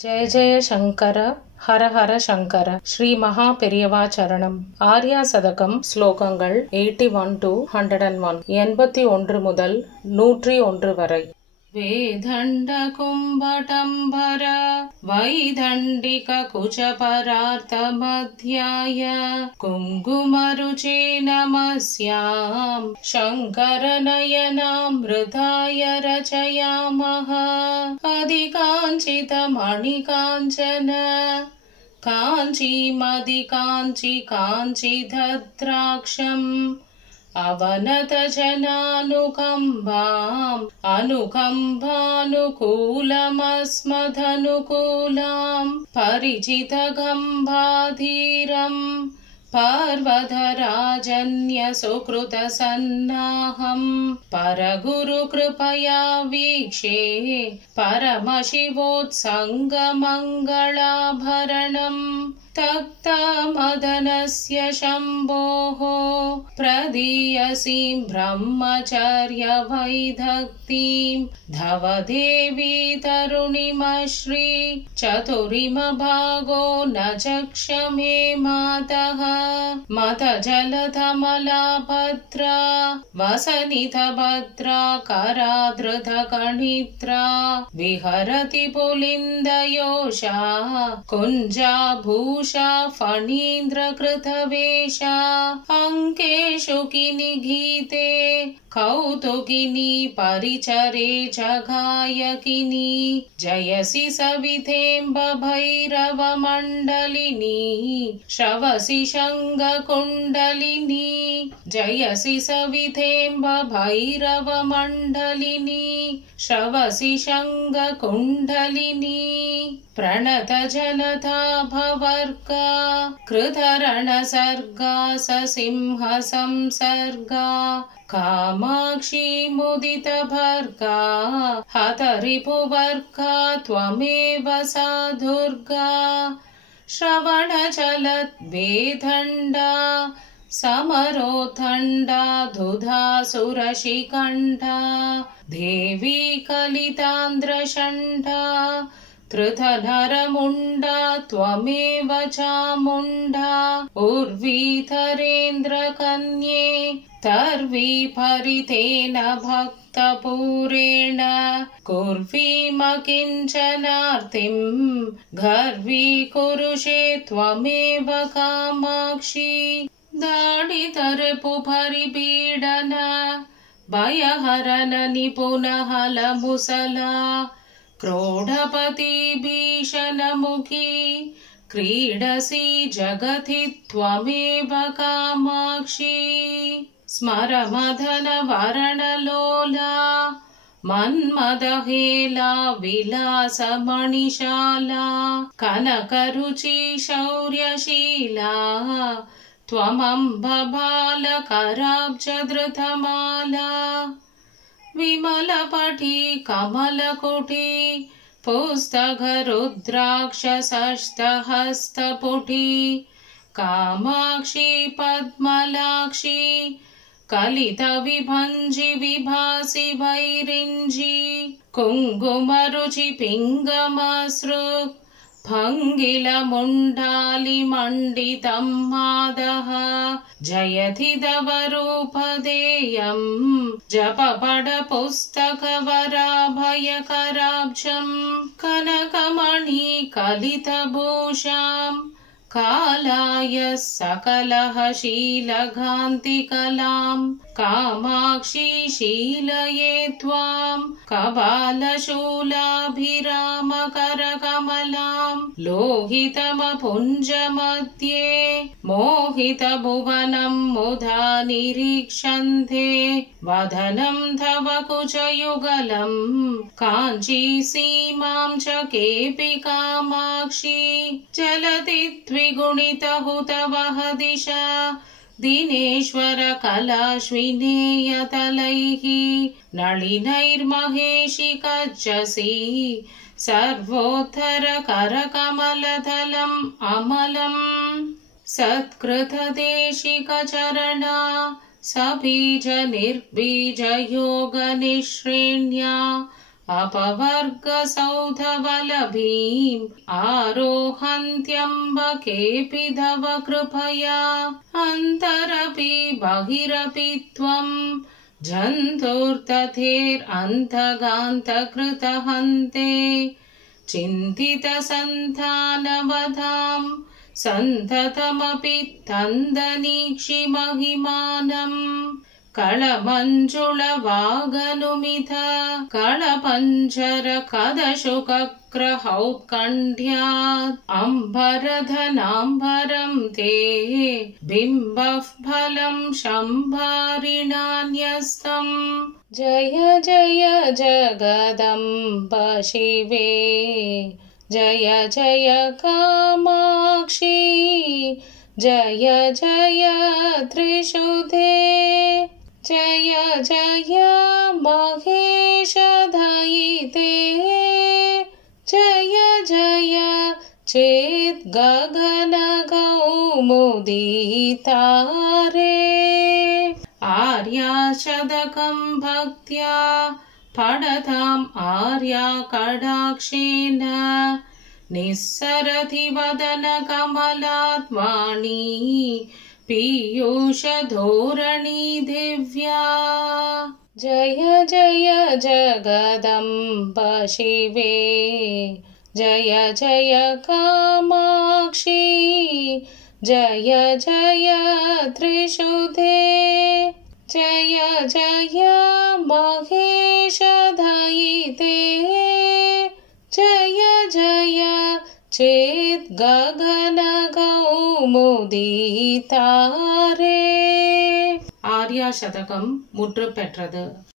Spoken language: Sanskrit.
जय जय शंकर हर हर शंकर श्री महा पेरियवा चरणम आर्या सदकम श्लोकங்கள் 81 to 101 81 முதல் 101 வரை वेदंड कुंभटंबर वैदंडिक कुच परार्थ मध्याय कुंकुमरुचे नमस्यां शंकर नयनामृताय रचयामः अधिकांचित मणिकांचन कांचीमधि कांची कांचीधद्राक्षम् अवनत जनानुकंभाम् अनुकंभानुकूलमस्मदनुकूलाम् परिचित गंभाधीरम् पर्वतराजन्य सुकृत सन्नाहम् परगुरु कृपया वीक्षे परमशिवोत्सङ्गमङ्गलाभरणम् तक्ता मदनस्य शम्भोः प्रदीयसीं ब्रह्मचर्य वैदग्धीं धव देवी तरुणीमश्री चतुरिम भागो न चक्षमे मातः मत जलधमला भद्रा वसनित भद्रा कराधृत कणित्रा विहरति पुलिन्दयोषा कुञ्जा भूषा फणीन्द्र कृतवेषा अंकेषु किनिगीते कौतुकिनी परिचरे जगायकिनी जयसि सविधेम्ब भैरव मंडलिनी श्रवसि शंग कुंडलिनी जयसि सविधेम्ब भैरव मंडलिनी श्रवसि शंग कुंडलिनी प्रणत जनता भवर्गा कृतरण सर्गा ससिंह संसर्गा कामाक्षी मुदित भर्गा हतरिपुवर्गा त्वमेव सा दुर्गा श्रवण चलत् वेदंडा समरोथंडा धुधा सुरशिखंडा देवी कलितांद्रषंडा त्रिधनरमुंडा त्वमेव चामुंडा उर्वीधरेन्द्र कन्ये तर्वी परितेन भक्तपूरेण कुर्वीम किंचनार्तिं गर्वी कुरुषे त्वमेव कामाक्षी दाडितरपु परिपीडन भयहरन निपुण हलमुसला क्रोडपति भीषणमुखी क्रीडसि जगति त्वमेव कामाक्षी स्मर मदन वरणलोला मन्मदहेला विलास मणिशाला कनकरुचि शौर्यशीला त्वमम्ब बालकराब्ज धृतमाला विमलपटी कमलकुटी पुस्तक रुद्राक्ष षष्ठहस्तपुटी कामाक्षी पद्मलाक्षी कलित विभंजि विभासि वैरिञ्जी कुङ्कुमरुचि पिङ्गमसृक् भंगिल मुंडाली मंडितं मादः जयति तव रूपदेयं जपपड पुस्तक वराभयकराब्जं कनकमणि कलित भूषां कालाय सकलः शीलगान्तिकलां कामाक्षी शीलये त्वां कपालशूलाभिराम करकमलां लोहितमपुञ्जमध्ये मोहितभुवनं मुधा निरीक्षन्ते वदनं तव कुचयुगलं काञ्चीसीमां च केऽपि कामाक्षी चलति द्विगुणितहुतवः दिशा दिनेश्वर कलाश्विनेयतलैः नलिनैर्महेशि कज्जसि सर्वोत्तर करकमलदलम् अमलम् सत्कृतदेशिक चरणा सबीज निर्बीज योग निश्रेण्या अपवर्गसौधवलभीम् आरोहन्त्यम्बकेऽपि तव कृपया अन्तरपि बहिरपि त्वं जन्तुर्दधेरन्तगान्तकृतहन्ते चिन्तितसन्तानवधां सन्ततमपि तन्दनीक्षि महिमानम् कळमञ्जुळवागनुमिथ कळपञ्जरकदशुकग्रहौत्कण्ठ्यात् अम्बरधनाम्बरं ते बिम्बः फलं शम्भारिणान्यस्तम् जय जय जगदम्ब शिवे जय जय कामाक्षी जय जय त्रिशुधे जय जय महेशदयिते जय जय चेद्गगनकौमुदीतारे आर्याशतकं भक्त्या पठताम् आर्याकटाक्षेण निस्सरति वदनकमलात्वाणी पीयूषधोरणी दिव्या जय जय जगदम्ब शिवे जय जय कामाक्षी जय जय त्रिशुधे जय जय महेशदयिते जय जय चेद्गगनकौमुदीतारे. ஆர்யா சதகம் முற்று பெற்றது.